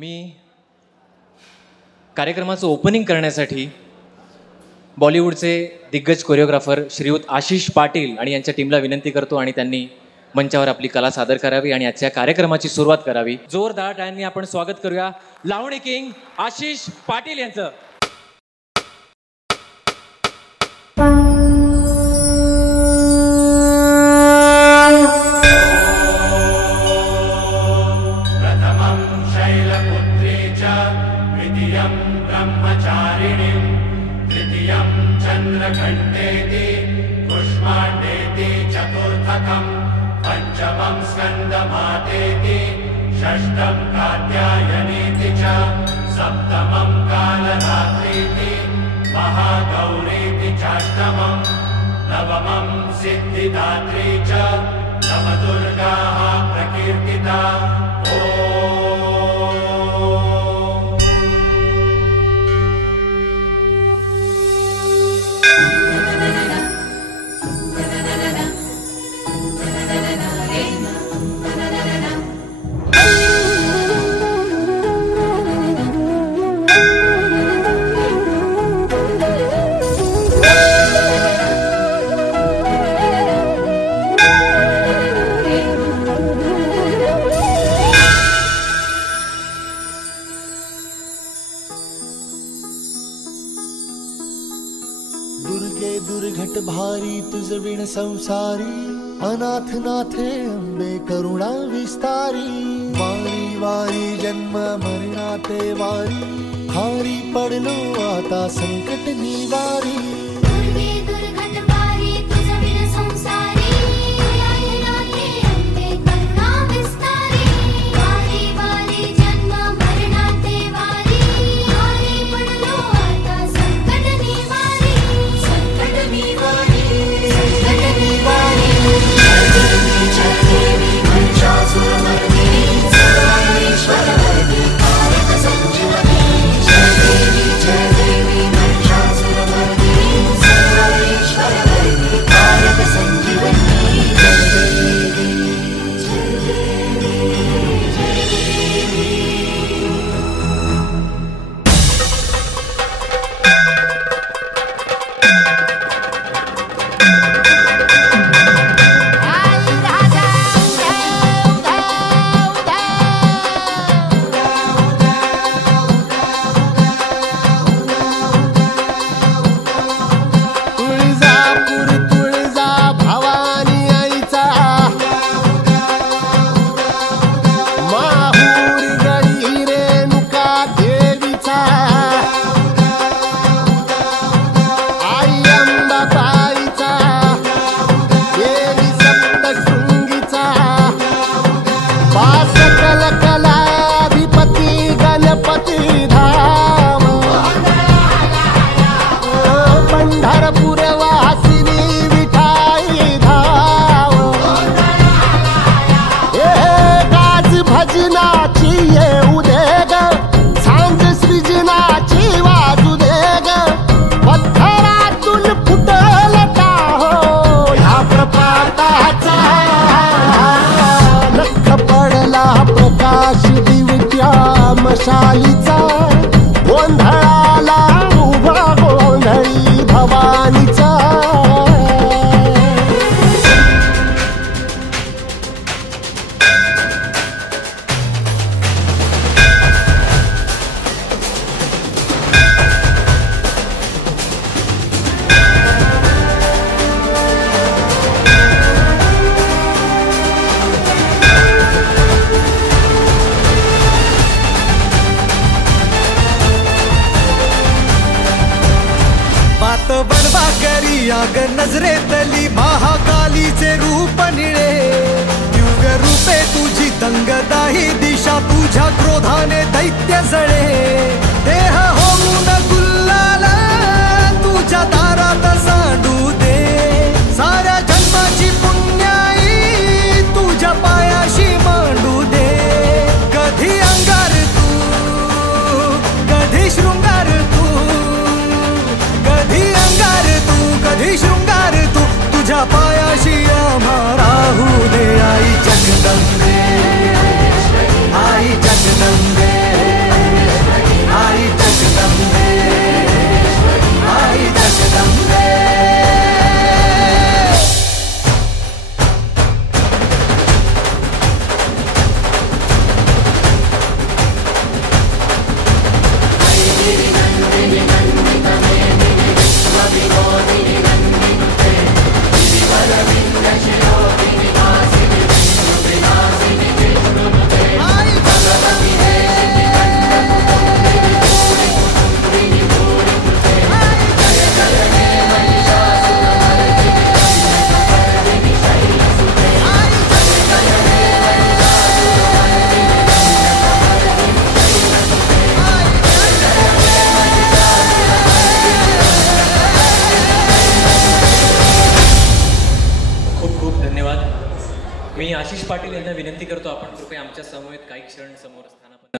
मी कार्यक्रमाचं ओपनिंग करण्यासाठी बॉलिवूडचे दिग्गज कोरिओग्राफर श्रीयुत आशिष पाटील आणि यांच्या टीमला विनंती करतो आणि त्यांनी मंचावर आपली कला सादर करावी आणि आजच्या कार्यक्रमाची सुरुवात करावी. जोरदार टाळ्यांनी आपण स्वागत करूया लावणी किंग आशिष पाटील यांचं. चंद्रघंटेति पुष्मांडेति चतुर्थकं पंचमं स्कंदमातेति षष्ठं कात्यायनेति च सप्तमं कालरात्रीति महागौरीति चाष्टमं नवमं सिद्धिदात्री च नवदुर्गाः प्रकीर्तिता. दुर्गे दुर्घट भारी तुझ विण संसारी अनाथ नाथे अंबे करुणा विस्तारी. वारी वारी जन्म मरणाते वारी हारी पडलो आता संकट निवारी. मशालीचा गोंधळाला उभा गोंधळी भवानीचा. याग नजरेतली महाकालीचे रूप निळे दिव्य रूपे तुझी दंगदाही दिशा तुझ्या क्रोधाने दैत्य जळे. देह होऊन गुल्लाल तुझ्या दारात सांडू दे साऱ्या जन्माची पुण्याई तुझ्या पायाशी मांडू दे. कधी अंगार तू कधी शृंगार तू कधी अंगार तू कधी शृंगार तू तुझ्या पायाशी आम्हा राहू दे. आई जगदंबे आई जगदंबे यांना विनंती करतो आपण कृपया आमच्या समवेत काही क्षण समोर स्थानापन्न